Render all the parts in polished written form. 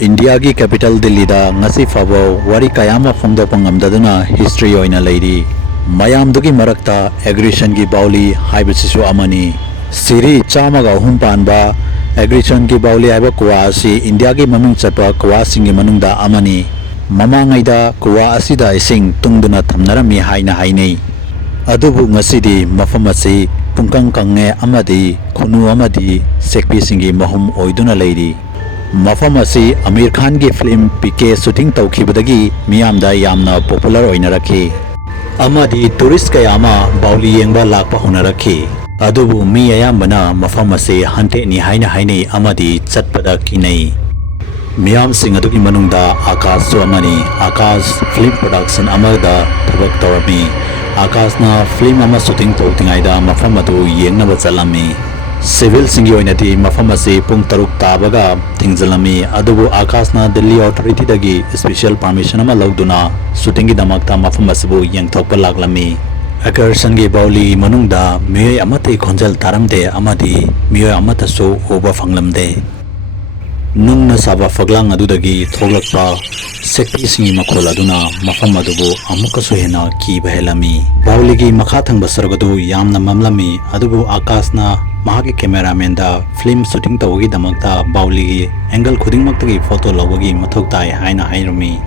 India ki capital Delhi da ngasi fabo wari kayama phongdokpa ngamdaduna history oina leiri. Mayamdugi marakta aggression ki bauli haibasisu amani. Siri chamaga humpanba aggression ki bauli haiba kuwa asi India ki maming chatpa kuwa singi manungda amani. Mamangaida kuwa asida ising tungduna thamnarami haina hainei. Adubu ngasidi mafam asi pungkang kange amadi khunu amadi sekpi singi mahum oiduna leiri. Mafam asi Amir Khan ki film PK shooting tawkhibadagi miyamda yamna popular oinarakhi. Amadi tourist kayama bauli yengba lakpa honarakhi. Adubu mi ayambana mafam asi hante ni haina hainei amadi chatpada kinai. Miyam sing adugi manungda Akash Swamani. Akash film production amada thabak tawami. Akash na film ama shooting tawtingaida mafam adu yengnaba chalami. Civil singi oinati mafam asi pung taruk tabaga thingjalami. Adubu Akash na Delhi authority dagi special permission ama lauduna shooting gi damakta mafam asibu yengthokpa laklami. Aggression gi bauli manungda miyoi amate khonjal taramde amadi miyoi amatasu uba phanglamde. Nungna saba faglang adudagi thoglakpa sekpi singi makhol aduna mafam adubu amukasu hena kiba helami. Bauli gi makha thangba sargadu yamna mamlami. Adubu Akash na mahagi cameraman da film shooting tawagi damakta bauli gi angle khudingmaktagi photo lawagi mathok tai haina hairami.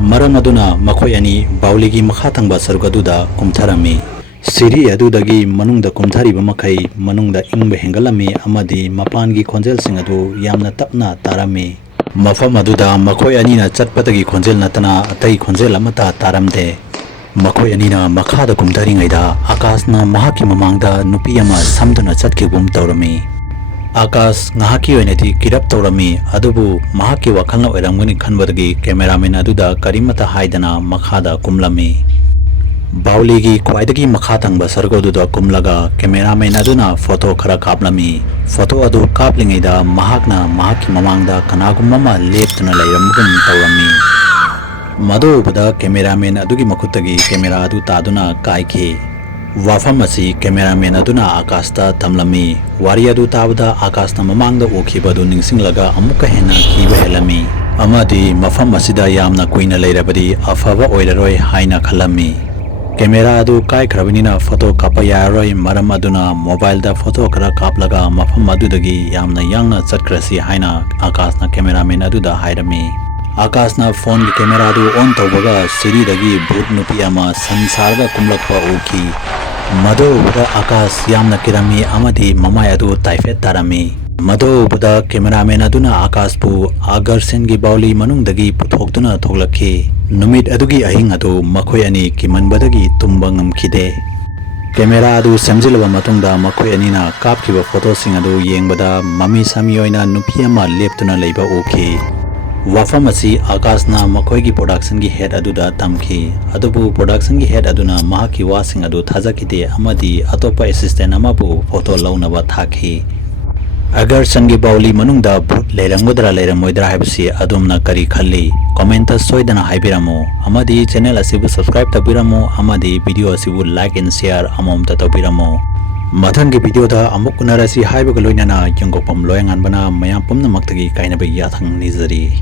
Maram aduna makhoi ani bauli gi makha thangba sargadu da kumtharami. Siri adudagi manungda kumthariba makhai manungda ingba hengalami amadi mapangi khonjel sing adu yamna tapna tarami. Mafam aduda makhoi anina chatpatagi khonjel natana atai khonjel amata taramde. Makhoi anina makhada kumtharingaida Akashna mahaki mamangda nupi ama samduna chatkibum tawrami. Akash ngahaki oinati kirap tawrami. Adubu mahaki wakhalna oiramgani khanbadagi cameraman aduda karimata haidana makhada kumlami. Bauli gi khwaidagi makha thangba sargoduda kumlaga cameraman aduna photo khara kaplami. Photo adu kaplingaida mahakna mahaki mamangda kanagumma leptuna lairamgum tawrami. Madu ubada cameraman adugi makutagi camera adu taduna kaikhi. Wafam asi cameraman aduna Akashta tamlami. Wari adu tabada Akashna mamangda ukhibadu ningsinglaga amuka hena kiba helami. Amadi mafam asida yamna kuina leirabadi afaba oiraroi haina khalami. Camera adu kai khrabinina photo kapa yaroi maram aduna mobile da photo khara kaplaga mafam adudagi yamna yangna chatkrasi haina Akashna cameraman aduda hairami. Akashna phone ki camera adu on tawbaga siri dagi bhut nupi ama sansarga kumlakpa ukhi. Mado ubada Akash yamna kirami amadi mamai adu taifet tarami. Mado ubada cameraman aduna Akash pu Agarsen gi bauli manungdagi puthokduna thoglakhi. Numit adugi ahing adu makhoi ani kimanbadagi tumba ngamkhide. Camera adu semjilaba matungda makhoi anina kapkiba photo sing adu yengbada mami sami oina nupi ama leptuna leiba ukhi. Wafam asi Akashna makhoi gi production gi head aduda tamkhi. Adubu production gi head aduna mahaki wasing adu thajakide amadi atopa assistant amabu photo launaba thakhi. Agar sangi bauli manungda bhut leiramgodra leiramoidra haibasi adumna kari khalli comment soidana haibiramo. Amadi channel asibu subscribe tabiramo amadi video asibu like and share amomta tabiramo. Mathangi video da amuk kunarasi haibaga loinana yongopam loyangan bana mayam pumna maktagi kainabe yathang nizari.